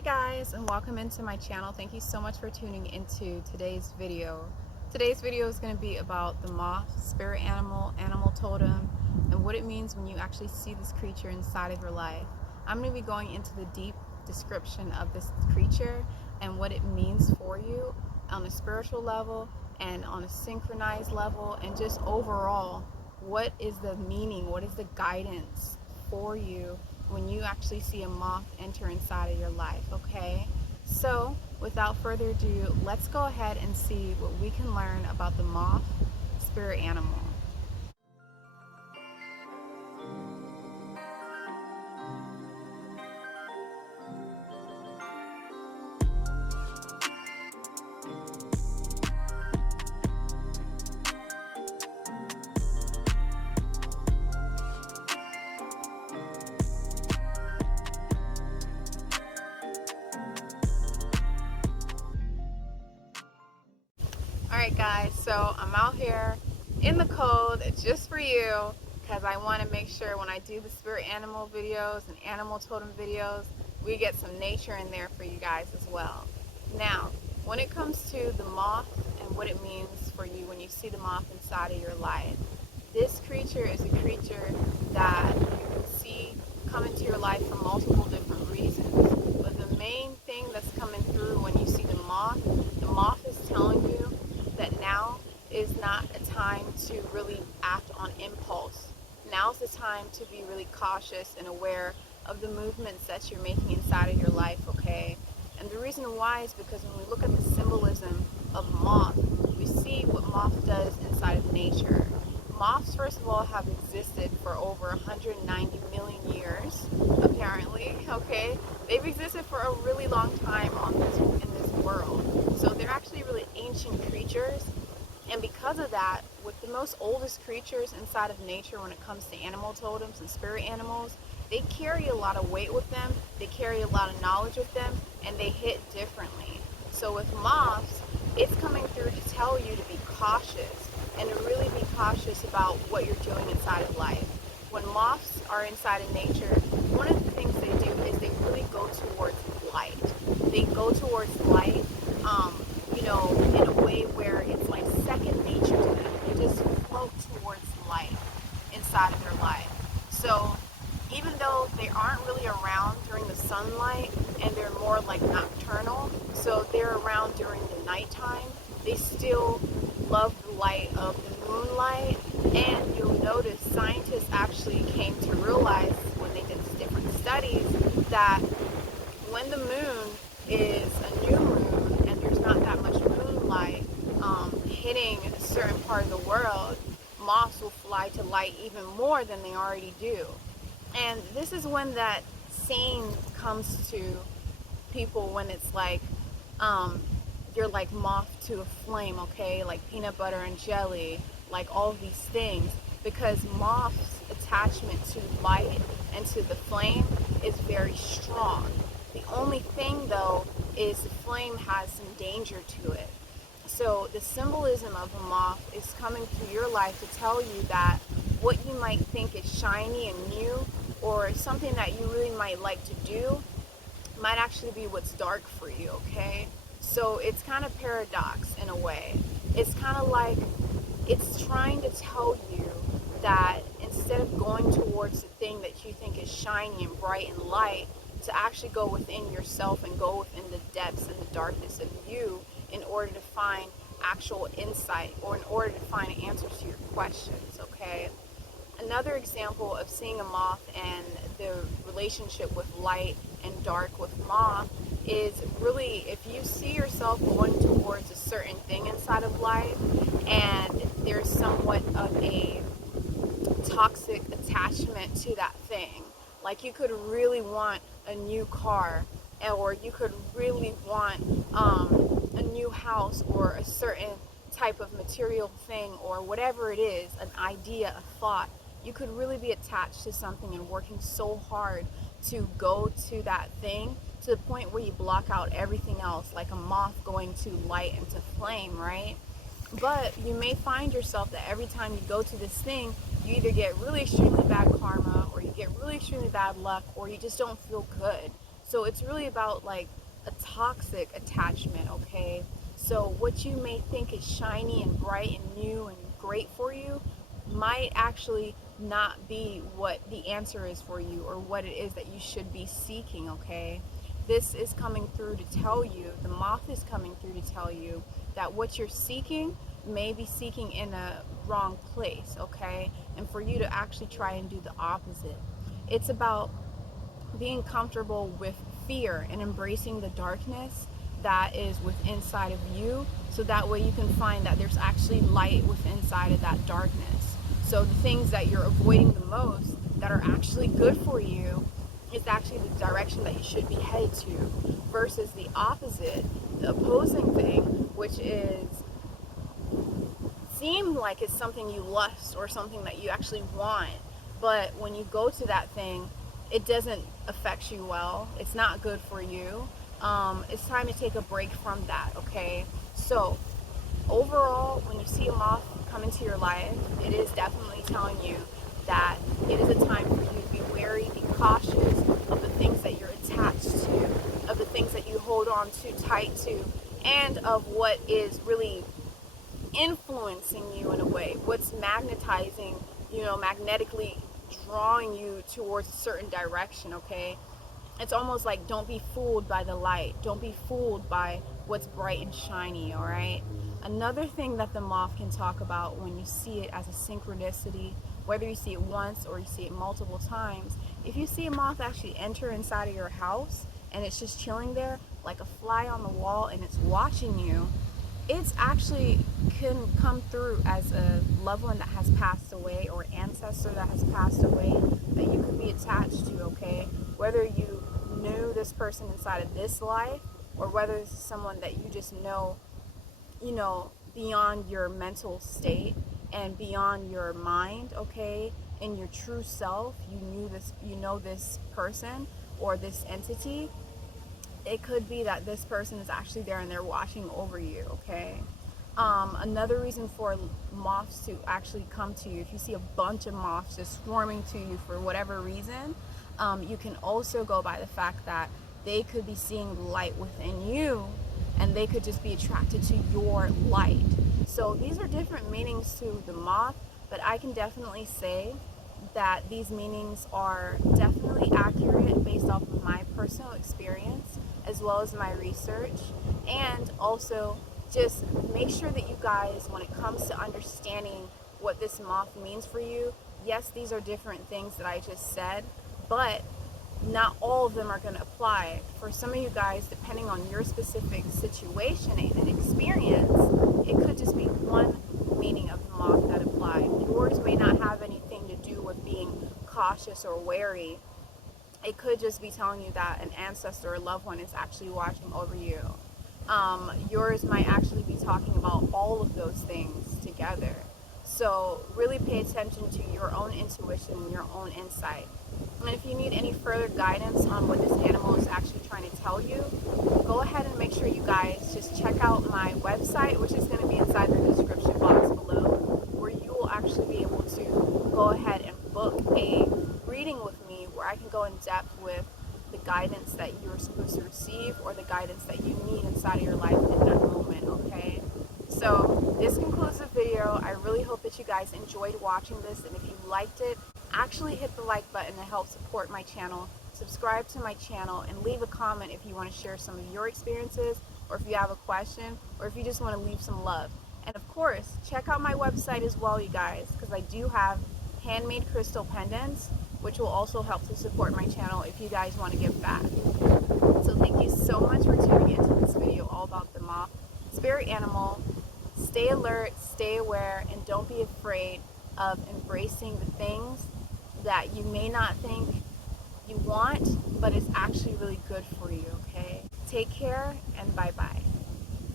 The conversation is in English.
Hey guys, and welcome into my channel. Thank you so much for tuning into today's video. Today's video is going to be about the moth, spirit animal, animal totem, and what it means when you actually see this creature inside of your life. I'm going to be going into the deep description of this creature and what it means for you on a spiritual level and on a synchronized level, and just overall, what is the meaning, what is the guidance for you when you actually see a moth enter inside of your life, okay? So, without further ado, let's go ahead and see what we can learn about the moth, spirit animal. Alright guys, so I'm out here in the cold just for you because I want to make sure when I do the spirit animal videos and animal totem videos, we get some nature in there for you guys as well. Now, when it comes to the moth and what it means for you when you see the moth inside of your life, this creature is a creature that you can see come into your life for multiple different reasons. But the main thing that's coming through when you see the moth is telling you that now is not a time to really act on impulse. Now's the time to be really cautious and aware of the movements that you're making inside of your life, okay? And the reason why is because when we look at the symbolism of moth, we see what moth does inside of nature. Moths, first of all, have existed for over 190 million years, apparently, okay? They've existed for a really long time in this world. So they're actually really ancient creatures. And because of that, with the most oldest creatures inside of nature when it comes to animal totems and spirit animals, they carry a lot of weight with them, they carry a lot of knowledge with them, and they hit differently. So with moths, it's coming through to tell you to be cautious and to really be cautious about what you're doing inside of life. When moths are inside of nature, one of the things they do is they really go towards light. They go towards light, in a way where it's like second nature to them. They just float towards light inside of their life. So even though they aren't really around during the sunlight and they're more like nocturnal, so they're around during the nighttime, they still love the light of the moonlight. And you'll notice scientists actually came to realize when they did different studies that when the moon is a new moon and there's not that much moonlight hitting a certain part of the world, moths will fly to light even more than they already do. And this is when that saying comes to people when it's like, you're like moth to a flame, okay? Like peanut butter and jelly, like all of these things. Because moth's attachment to light and to the flame is very strong. The only thing though is the flame has some danger to it. So the symbolism of a moth is coming through your life to tell you that what you might think is shiny and new, or something that you really might like to do, might actually be what's dark for you, okay? So it's kind of paradox in a way. It's kind of like it's trying to tell you that instead of going towards the thing that you think is shiny and bright and light, to actually go within yourself and go within the depths and the darkness of you in order to find actual insight, or in order to find answers to your questions, okay? Another example of seeing a moth and the relationship with light and dark with moth is really if you see yourself going towards a certain thing inside of life and there's somewhat of a toxic attachment to that thing. Like you could really want a new car, or you could really want a new house, or a certain type of material thing, or whatever it is, an idea, a thought. You could really be attached to something and working so hard to go to that thing to the point where you block out everything else, like a moth going to light and to flame, right? But you may find yourself that every time you go to this thing, you either get really extremely bad karma, or you get really extremely bad luck, or you just don't feel good. So it's really about like a toxic attachment, okay? So what you may think is shiny and bright and new and great for you might actually not be what the answer is for you or what it is that you should be seeking, okay? This is coming through to tell you, the moth is coming through to tell you that what you're seeking may be seeking in a wrong place, okay? And for you to actually try and do the opposite. It's about being comfortable with fear and embracing the darkness that is within inside of you, so that way you can find that there's actually light within inside of that darkness. So the things that you're avoiding the most that are actually good for you is actually the direction that you should be headed to, versus the opposite, the opposing thing, which is seem like it's something you lust or something that you actually want, but when you go to that thing, it doesn't affect you well. It's not good for you. It's time to take a break from that, okay? So overall, when you see a moth come into your life, it is definitely telling you that it is a time for you to be wary, be cautious of the things that you're attached to, of the things that you hold on too tight to, and of what is really influencing you in a way, what's magnetizing, magnetically drawing you towards a certain direction, okay? It's almost like, don't be fooled by the light, don't be fooled by what's bright and shiny, all right? Another thing that the moth can talk about when you see it as a synchronicity, whether you see it once or you see it multiple times, if you see a moth actually enter inside of your house and it's just chilling there like a fly on the wall and it's watching you, it's actually can come through as a loved one that has passed away or ancestor that has passed away that you could be attached to, okay? Whether you knew this person inside of this life or whether this is someone that you just know, beyond your mental state and beyond your mind, okay? In your true self, you know this person or this entity. It could be that this person is actually there and they're watching over you, okay? Another reason for moths to actually come to you, if you see a bunch of moths just swarming to you for whatever reason, you can also go by the fact that they could be seeing light within you and they could just be attracted to your light. So these are different meanings to the moth, but I can definitely say that these meanings are definitely accurate based off of my personal experience as well as my research. And also just make sure that you guys, when it comes to understanding what this moth means for you, yes, these are different things that I just said, but not all of them are going to apply. For some of you guys, depending on your specific situation and experience, it could just be one meaning of the moth that applies. Yours may not have anything to do with being cautious or wary. It could just be telling you that an ancestor or loved one is actually watching over you. Yours might actually be talking about all of those things together. So really pay attention to your own intuition and your own insight. And if you need any further guidance on what this animal is actually trying to tell you, go ahead and make sure you guys just check out my website, which is going to be inside the description box below, where you will actually be able to go ahead and book a reading with me where I can go in depth with the guidance that you're supposed to receive or the guidance that you need inside of your life in that moment, okay? So this concludes the video. I really hope that you guys enjoyed watching this, and if you liked it, actually hit the like button to help support my channel, subscribe to my channel, and leave a comment if you want to share some of your experiences, or if you have a question, or if you just want to leave some love. And of course, check out my website as well, you guys, because I do have handmade crystal pendants, which will also help to support my channel if you guys want to give back. So thank you so much for tuning into this video all about the moth spirit animal. Stay alert, stay aware, and don't be afraid of embracing the things that you may not think you want, but it's actually really good for you, okay? Take care, and bye-bye.